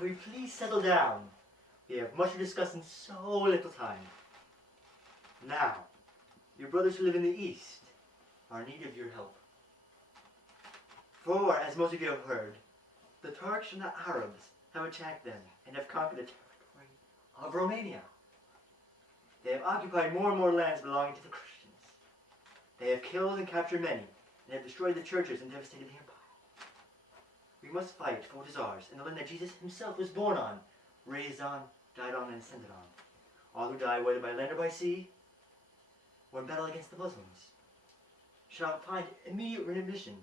Can we please settle down? We have much to discuss in so little time. Now, your brothers who live in the east are in need of your help. For, as most of you have heard, the Turks and the Arabs have attacked them and have conquered the territory of Romania. They have occupied more and more lands belonging to the Christians. They have killed and captured many, and have destroyed the churches and devastated the empire. We must fight for what is ours, in the land that Jesus himself was born on, raised on, died on, and ascended on. All who die, whether by land or by sea, or in battle against the Muslims, shall find immediate remission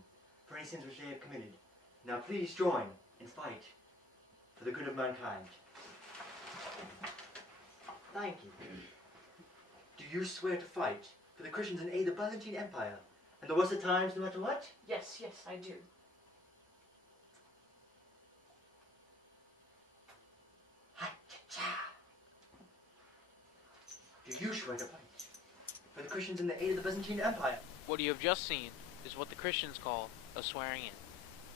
for any sins which they have committed. Now please join and fight for the good of mankind. Thank you. Do you swear to fight for the Christians and aid the Byzantine Empire and the worst of times no matter what? Yes, I do. Do you swear to fight for the Christians in the aid of the Byzantine Empire? What you have just seen is what the Christians call a swearing in.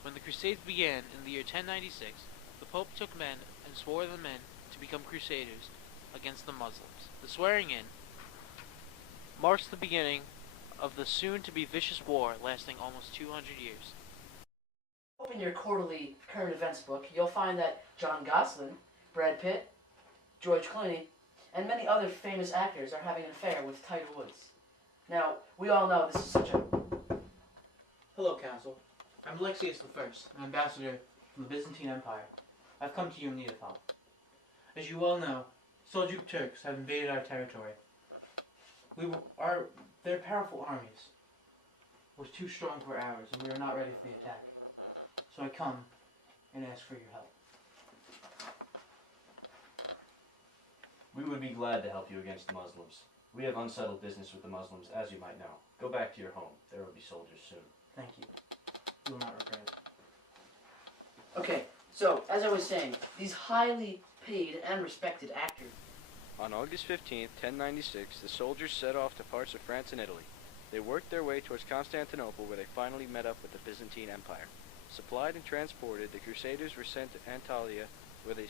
When the Crusades began in the year 1096, the Pope took men and swore the men to become Crusaders against the Muslims. The swearing in marks the beginning of the soon-to-be vicious war lasting almost 200 years. Open your quarterly current events book, you'll find that John Gosling, Brad Pitt, George Clooney, and many other famous actors are having an affair with Tiger Woods. Now, we all know this is such a... Hello, Council. I'm Alexius I, an ambassador from the Byzantine Empire. I've come to you in need of help. As you well know, Seljuk Turks have invaded our territory. Their powerful armies was too strong for ours, and we were not ready for the attack. So I come and ask for your help. We would be glad to help you against the Muslims. We have unsettled business with the Muslims, as you might know. Go back to your home. There will be soldiers soon. Thank you. You will not regret it. Okay, so, as I was saying, these highly paid and respected actors... On August 15th, 1096, the soldiers set off to parts of France and Italy. They worked their way towards Constantinople, where they finally met up with the Byzantine Empire. Supplied and transported, the Crusaders were sent to Antalya, where they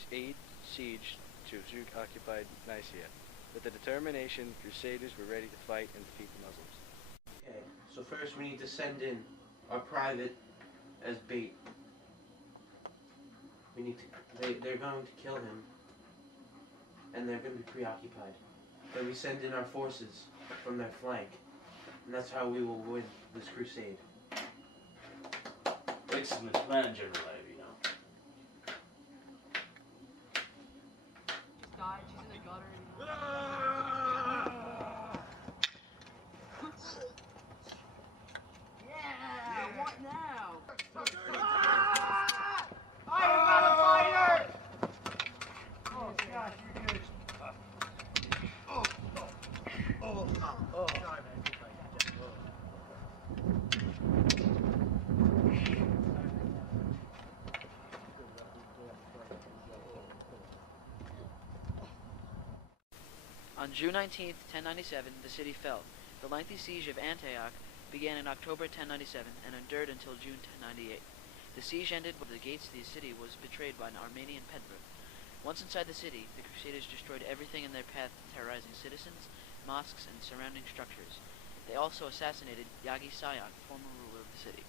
sieged to occupied Nicaea. With the determination, Crusaders were ready to fight and defeat the Muslims. Okay, so first we need to send in our private as bait. We need to... They're going to kill him, and they're going to be preoccupied. Then we send in our forces from their flank, and that's how we will win this crusade. Excellent plan, General Ivy, now. Died, she's in the gutter. Yeah, what now? I am not a fighter! Oh gosh, you're good. Sorry, man. On June 19th, 1097, the city fell. The lengthy siege of Antioch began in October 1097 and endured until June 1098. The siege ended when the gates to the city was betrayed by an Armenian peddler. Once inside the city, the Crusaders destroyed everything in their path, terrorizing citizens, mosques, and surrounding structures. They also assassinated Yagi Sayan, former ruler of the city.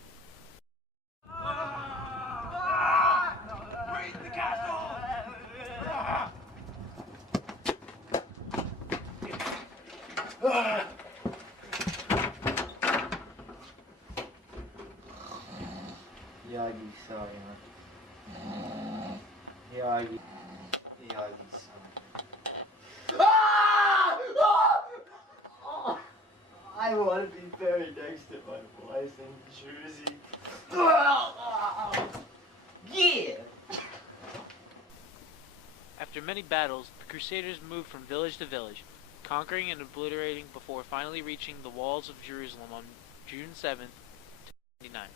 Raid the castle! Yagi Sayan. Yagi Sayan. I want to be buried next to my boys in Jersey. Yeah! After many battles, the Crusaders moved from village to village, conquering and obliterating before finally reaching the walls of Jerusalem on June 7th, 1099,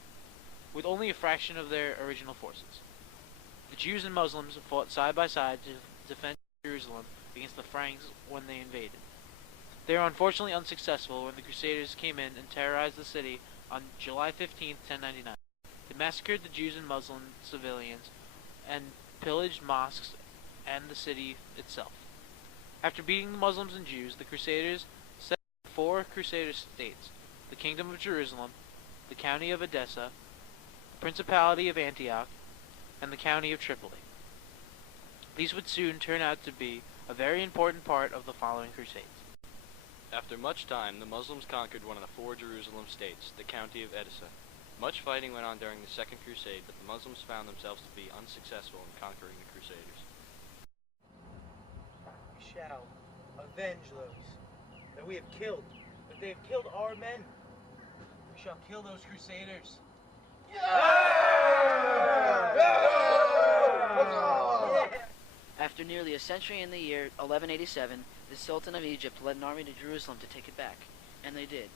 with only a fraction of their original forces. The Jews and Muslims fought side by side to defend Jerusalem against the Franks when they invaded. They were unfortunately unsuccessful when the Crusaders came in and terrorized the city on July 15th, 1099. They massacred the Jews and Muslim civilians and pillaged mosques and the city itself. After beating the Muslims and Jews, the Crusaders set up 4 Crusader states: the Kingdom of Jerusalem, the County of Edessa, the Principality of Antioch, and the County of Tripoli. These would soon turn out to be a very important part of the following Crusades. After much time, the Muslims conquered one of the 4 Jerusalem states, the County of Edessa. Much fighting went on during the Second Crusade, but the Muslims found themselves to be unsuccessful in conquering the Crusaders. We shall avenge those that we have killed, that they have killed our men. We shall kill those Crusaders. After nearly a century in the year 1187, the Sultan of Egypt led an army to Jerusalem to take it back, and they did.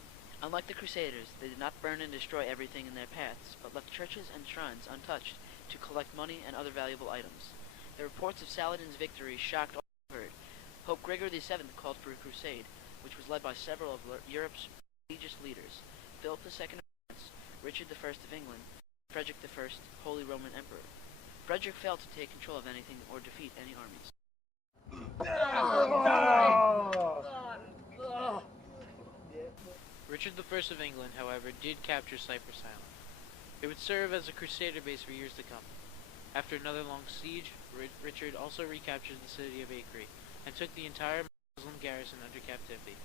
Unlike the Crusaders, they did not burn and destroy everything in their paths, but left churches and shrines untouched to collect money and other valuable items. The reports of Saladin's victory shocked all who heard. Pope Gregory VII called for a crusade, which was led by several of Europe's prestigious leaders: Philip II of France, Richard I of England, and Frederick I, Holy Roman Emperor. Frederick failed to take control of anything or defeat any armies. Richard I of England, however, did capture Cyprus Island. It would serve as a crusader base for years to come. After another long siege, Richard also recaptured the city of Acre and took the entire Muslim garrison under captivity.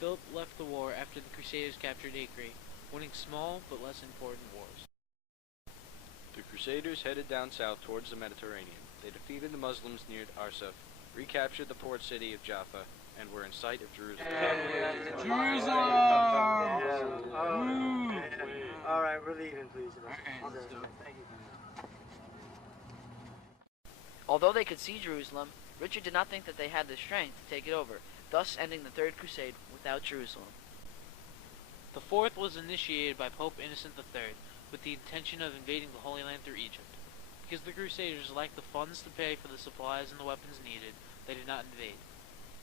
Philip left the war after the Crusaders captured Acre, winning small but less important wars. The Crusaders headed down south towards the Mediterranean. They defeated the Muslims near Arsuf, recaptured the port city of Jaffa, and were in sight of Jerusalem. Alright, we're leaving, please. Thank you. Although they could see Jerusalem, Richard did not think that they had the strength to take it over, thus ending the Third Crusade without Jerusalem. The fourth was initiated by Pope Innocent III with the intention of invading the Holy Land through Egypt. Because the Crusaders lacked the funds to pay for the supplies and the weapons needed, they did not invade.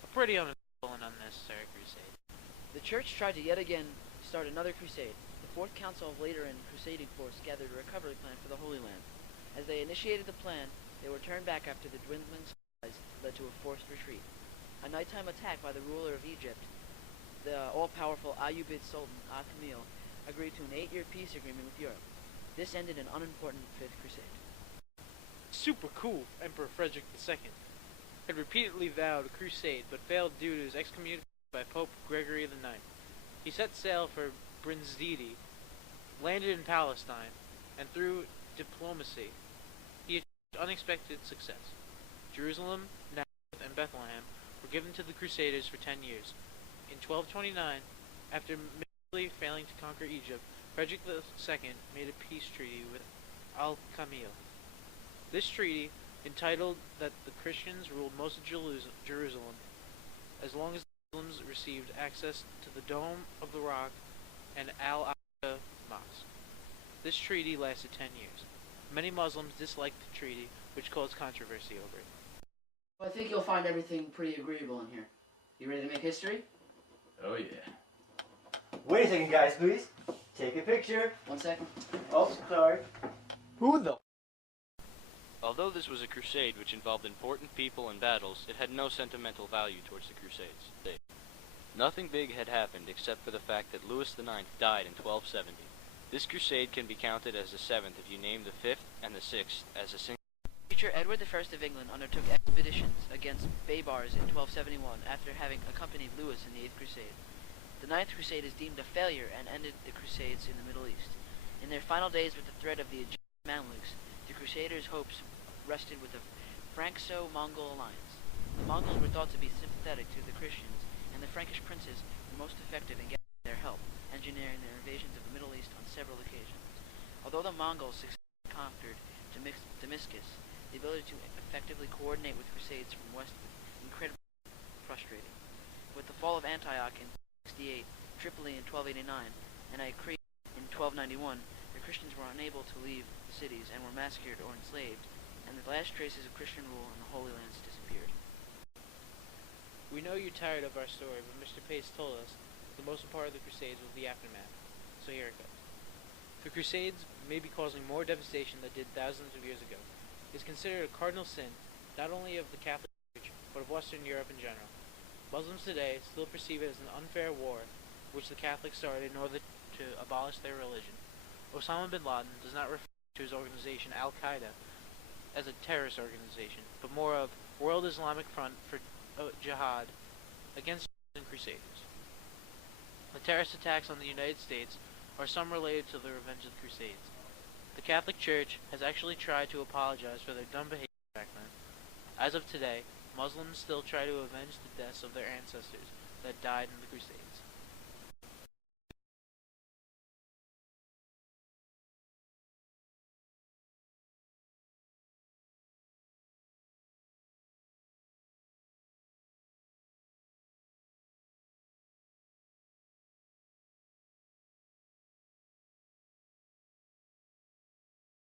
A pretty uneventful and unnecessary crusade. The Church tried to yet again start another crusade. The Fourth Council of Lateran crusading force gathered a recovery plan for the Holy Land. As they initiated the plan, they were turned back after the dwindling supplies led to a forced retreat. A nighttime attack by the ruler of Egypt, the all-powerful Ayyubid Sultan Al-Kamil, agreed to an 8-year peace agreement with Europe. This ended an unimportant Fifth Crusade. Super cool, Emperor Frederick II had repeatedly vowed a crusade, but failed due to his excommunication by Pope Gregory IX. He set sail for Brindisi, landed in Palestine, and through diplomacy, he achieved unexpected success. Jerusalem, Nazareth, and Bethlehem were given to the Crusaders for 10 years. In 1229, after miserably failing to conquer Egypt, Frederick II made a peace treaty with Al-Kamil. This treaty entitled that the Christians ruled most of Jerusalem, as long as the Muslims received access to the Dome of the Rock and Al-Aqsa Mosque. This treaty lasted 10 years. Many Muslims disliked the treaty, which caused controversy over it. Well, I think you'll find everything pretty agreeable in here. You ready to make history? Oh yeah. Wait a second, guys, please. Take a picture. 1 second. Oh, sorry. Who the? Although this was a crusade which involved important people and battles, it had no sentimental value towards the Crusades. Nothing big had happened except for the fact that Louis IX died in 1270. This crusade can be counted as the 7th if you name the 5th and the 6th as a single. Future Edward I of England undertook expeditions against Baybars in 1271 after having accompanied Louis in the 8th Crusade. The 9th Crusade is deemed a failure and ended the Crusades in the Middle East. In their final days with the threat of the Egyptian Mamluks, the Crusaders' hopes rested with the Franco-Mongol alliance. The Mongols were thought to be sympathetic to the Christians, and the Frankish princes were most effective in getting their help, engineering their invasions of the Middle East on several occasions. Although the Mongols successfully conquered Damascus, the ability to effectively coordinate with Crusades from west was incredibly frustrating. With the fall of Antioch in 1268, Tripoli in 1289, and Acre in 1291, the Christians were unable to leave the cities and were massacred or enslaved, and the last traces of Christian rule in the Holy Lands disappeared. We know you're tired of our story, but Mr. Pace told us the most part of the Crusades was the aftermath, so here it goes. The Crusades may be causing more devastation than did thousands of years ago, is considered a cardinal sin not only of the Catholic Church, but of Western Europe in general. Muslims today still perceive it as an unfair war which the Catholics started in order to abolish their religion. Osama bin Laden does not refer to his organization Al-Qaeda as a terrorist organization, but more of World Islamic Front for Jihad against and Crusaders. The terrorist attacks on the United States are some related to the Revenge of the Crusades. The Catholic Church has actually tried to apologize for their dumb behavior back then. As of today, Muslims still try to avenge the deaths of their ancestors that died in the Crusades.